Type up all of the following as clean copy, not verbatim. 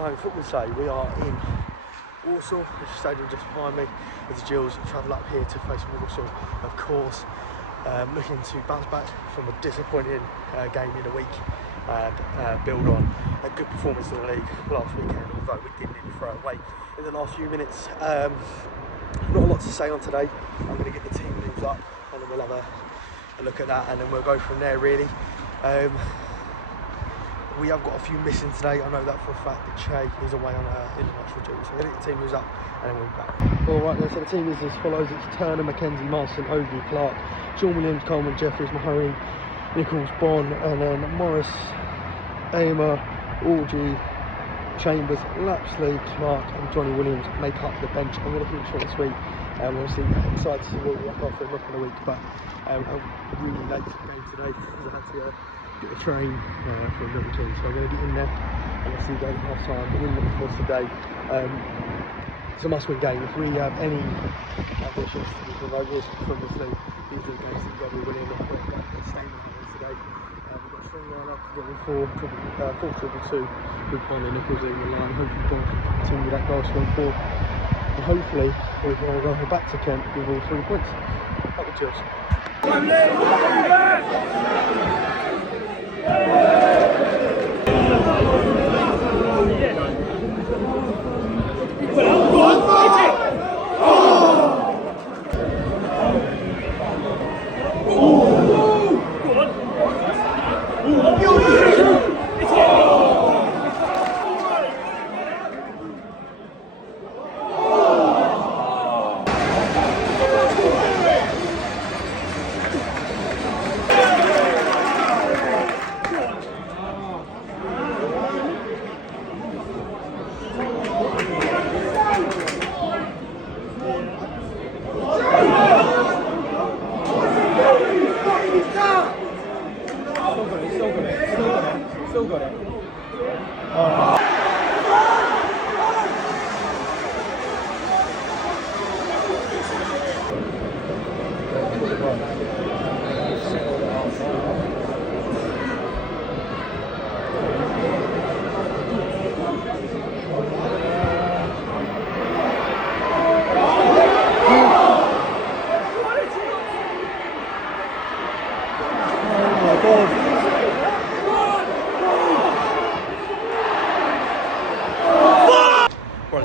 So, football say, we are in Walsall, the stadium just behind me, with the Gills travel up here to face Walsall, of course, looking to bounce back from a disappointing game in a week and build on a good performance in the league last weekend, although we did nearly throw it away in the last few minutes. Not a lot to say on today. I'm going to get the team news up and then we'll have a look at that and then we'll go from there really. We have got a few missing today. I know that for a fact that Che is away on international duty. So we'll get the team news up and then we'll be back. Alright then, so the team is as follows. It's Turner, Mackenzie, Marston, Ogie, Clark, Sean Williams, Coleman, Jeffries, Mahoney, Nichols, Bond, and then Morris, Amer, Orgy, Chambers, Lapsley, Clark and Johnny Williams make up the bench. I'm going to keep it short and sweet. Obviously excited to see what we're up after a knock in the week, but a really late game today because I had to get a train for a little team, so I'm going to get in there and I'll see the game at half time. But we're looking forward to today. It's a must-win game. If we have any ambitions to be promoted from this league, these are the games that we've got to be winning. We've got to get a statement out of today. We've got a strong line-up. We've got 4-2-2 with Bond and Nichols in the line. Hopefully Bond can continue that goal scoring forward. And hopefully we can go back to Kent with all 3 points. Up the Gills. Still got it.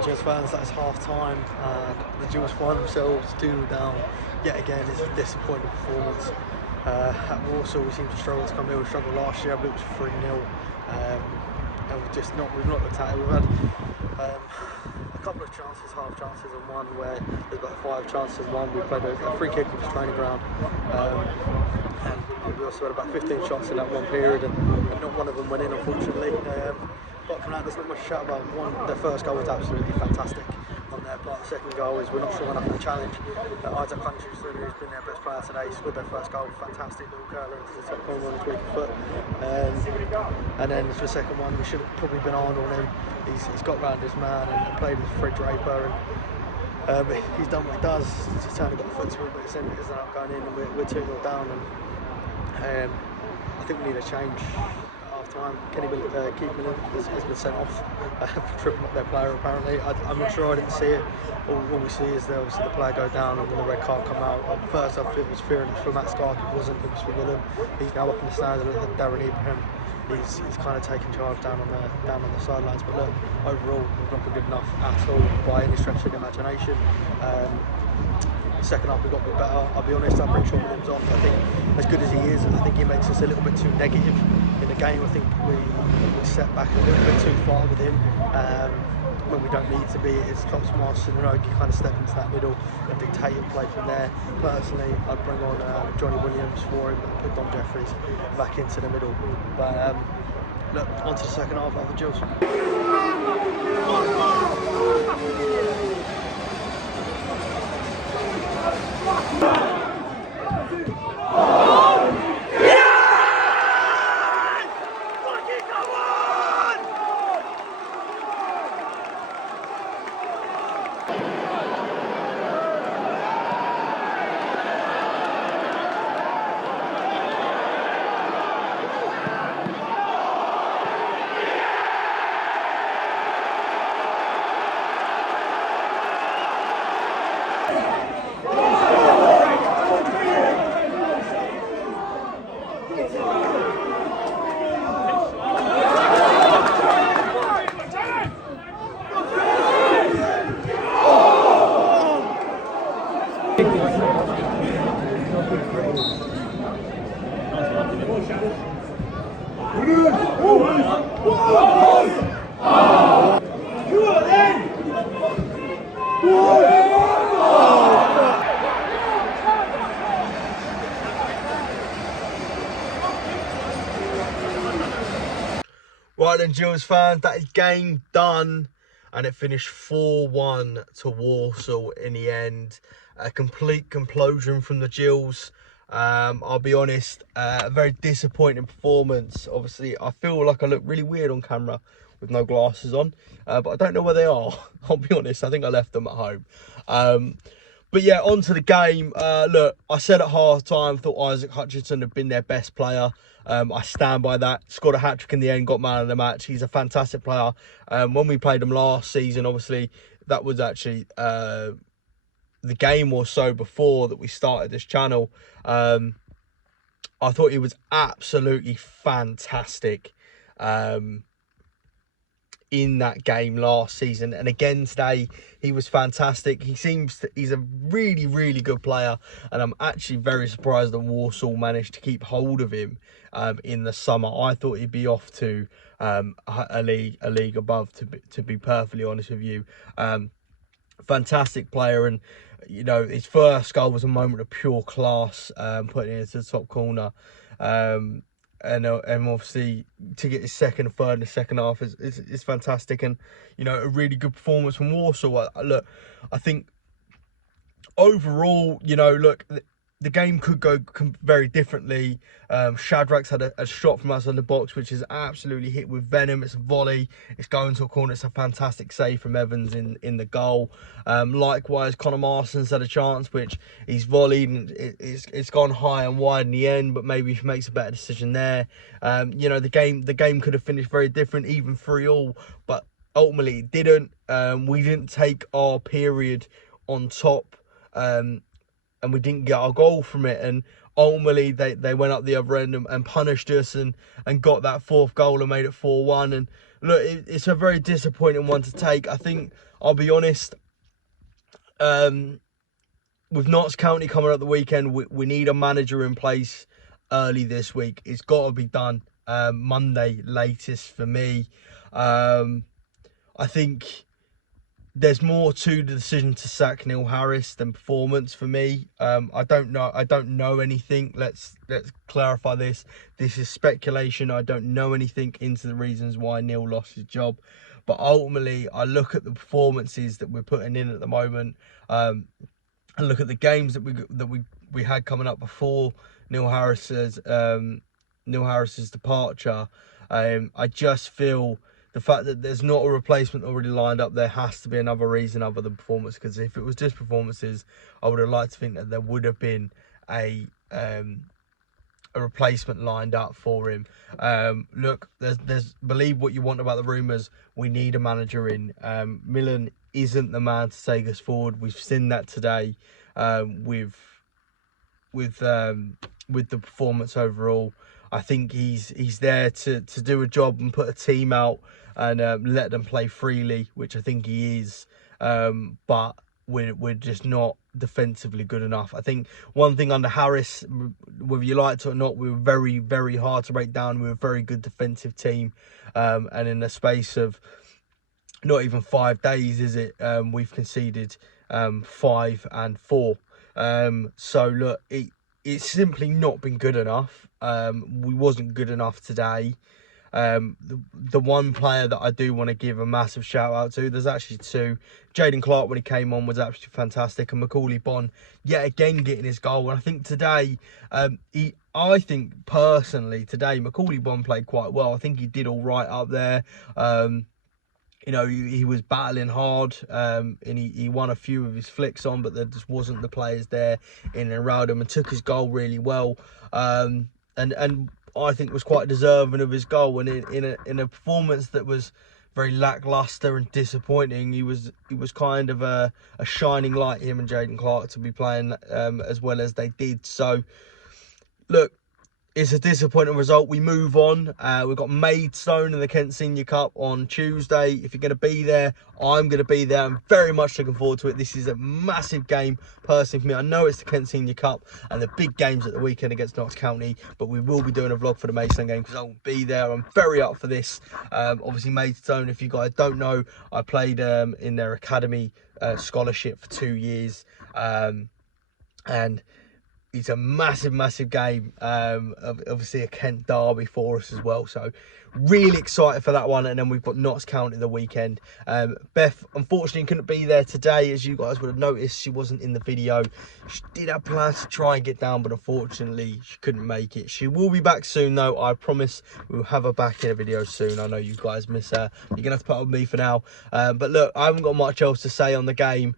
Gills fans, that is half time and the Gills find themselves 2-0 down yet again. It's a disappointing performance. At Walsall we seem to struggle to come here. We struggled last year, I believe it was 3-0 and we've not looked at it. We've had a couple of chances, half chances and one where there's about 5 chances and one. We played a free kick off the training ground and we also had about 15 shots in that one period and not one of them went in, unfortunately. But from that, there's not much to shout about. Their first goal was absolutely fantastic on their part. The second goal is we're not strong enough in the challenge. Isaac Hutchinson, who's been their best player today, scored their first goal. Fantastic little curler into the top corner on his weak foot. And then for the second one, we should have probably been on him. He's got round his man and played with Fred Draper. And he's done what he does. He's only got a foot to him, but it's ended up going in, and we're 2-0 down. And I think we need a change. Time. Keith Millen has been sent off for tripping up their player apparently. I'm not sure, I didn't see it. All we see is obviously the player go down and then the red card come out. At first I thought it was for Matt Stark, it wasn't, it was for Millen. He's now up in the stand and Darren Ibrahim. He's kind of taking charge down on the sidelines, but look, overall we've not been good enough at all by any stretch of the imagination. Second half we got a bit better. I'll be honest, I'm pretty sure Williams off. I think as good as he is, I think he makes us a little bit too negative in the game. I think we set back a little bit too far with him when we don't need to be. It's Klopp's Marston and Ogie kind of step into that middle and dictate and play from there. Personally, I'd bring on Johnny Williams for him and put Dom Jeffries back into the middle. But look, on to the second half of the Gills. Right then, Gills fans, that is game done, and it finished 4-1 to Walsall in the end. A complete complosion from the Gills. I'll be honest, a very disappointing performance. Obviously, I feel like I look really weird on camera with no glasses on, but I don't know where they are. I'll be honest, I think I left them at home. But yeah, on to the game. Look, I said at half-time, thought Isaac Hutchinson had been their best player. I stand by that. Scored a hat-trick in the end, got man of the match. He's a fantastic player. When we played him last season, obviously, that was actually the game or so before that we started this channel. I thought he was absolutely fantastic in that game last season, and again today he was fantastic. He's a really, really good player, and I'm actually very surprised that Walsall managed to keep hold of him in the summer. I thought he'd be off to a league above, to be perfectly honest with you. Fantastic player, and you know, his first goal was a moment of pure class, putting it into the top corner. And obviously to get his second and third in the second half is fantastic, and you know, a really good performance from Walsall. Look, I think overall, you know, look, the game could go very differently. Shadrack's had a shot from outside the box, which is absolutely hit with venom. It's a volley. It's going to a corner. It's a fantastic save from Evans in the goal. Likewise, Connor Marston's had a chance, which he's volleyed, and it's gone high and wide in the end. But maybe he makes a better decision there. You know, the game could have finished very different, even 3-3, but ultimately it didn't. We didn't take our period on top. And we didn't get our goal from it, and ultimately they went up the other end and punished us and got that fourth goal and made it 4-1. And look, it's a very disappointing one to take. I think, I'll be honest, with Notts County coming up the weekend, we need a manager in place early this week. It's got to be done Monday latest for me. I think there's more to the decision to sack Neil Harris than performance for me. I don't know anything. Let's clarify this. This is speculation. I don't know anything into the reasons why Neil lost his job. But ultimately, I look at the performances that we're putting in at the moment, and look at the games that we had coming up before Neil Harris's departure. I just feel the fact that there's not a replacement already lined up, there has to be another reason other than performance. Because if it was just performances, I would have liked to think that there would have been a replacement lined up for him. Look, there's believe what you want about the rumours. We need a manager in. Millen isn't the man to take us forward. We've seen that today with the performance overall. I think he's there to do a job and put a team out and let them play freely, which I think he is. But we're just not defensively good enough. I think one thing under Harris, whether you like it or not, we were very, very hard to break down. We were a very good defensive team, and in the space of not even 5 days, is it? We've conceded 5 and 4. So look, it's simply not been good enough. We wasn't good enough today. The one player that I do want to give a massive shout out to, there's actually two. Jaden Clark, when he came on, was absolutely fantastic, and Macaulay Bonne yet again getting his goal. And I think today, I think personally today Macaulay Bonne played quite well. I think he did all right up there. You know, he was battling hard, and he won a few of his flicks on, but there just wasn't the players there in and around him, and took his goal really well. And I think was quite deserving of his goal. And in a performance that was very lackluster and disappointing, he was kind of a shining light, him and Jaden Clark, to be playing as well as they did. So look, it's a disappointing result. We move on. We've got Maidstone in the Kent Senior Cup on Tuesday. If you're going to be there, I'm going to be there. I'm very much looking forward to it. This is a massive game, personally, for me. I know it's the Kent Senior Cup and the big games at the weekend against Notts County, but we will be doing a vlog for the Maidstone game because I will be there. I'm very up for this. Obviously, Maidstone, if you guys don't know, I played in their academy scholarship for 2 years. And it's a massive game. Obviously a Kent derby for us as well, so really excited for that one. And then we've got Notts County the weekend. Beth unfortunately couldn't be there today, as you guys would have noticed. She wasn't in the video. She did have plans to try and get down, but unfortunately she couldn't make it. She will be back soon though. I promise we'll have her back in a video soon. I know you guys miss her. You're gonna have to put up with me for now, but look, I haven't got much else to say on the game.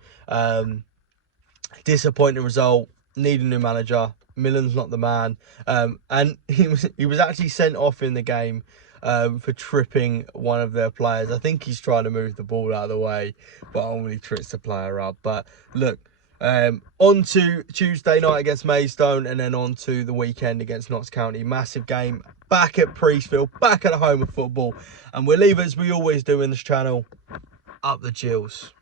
Disappointing result. Need a new manager. Millen's not the man, and he was actually sent off in the game for tripping one of their players. I think he's trying to move the ball out of the way, but only trips the player up. But look, on to Tuesday night against Maidstone, and then on to the weekend against Notts County. Massive game back at Priestfield, back at the home of football, and we'll leave, as we always do in this channel, up the Gills.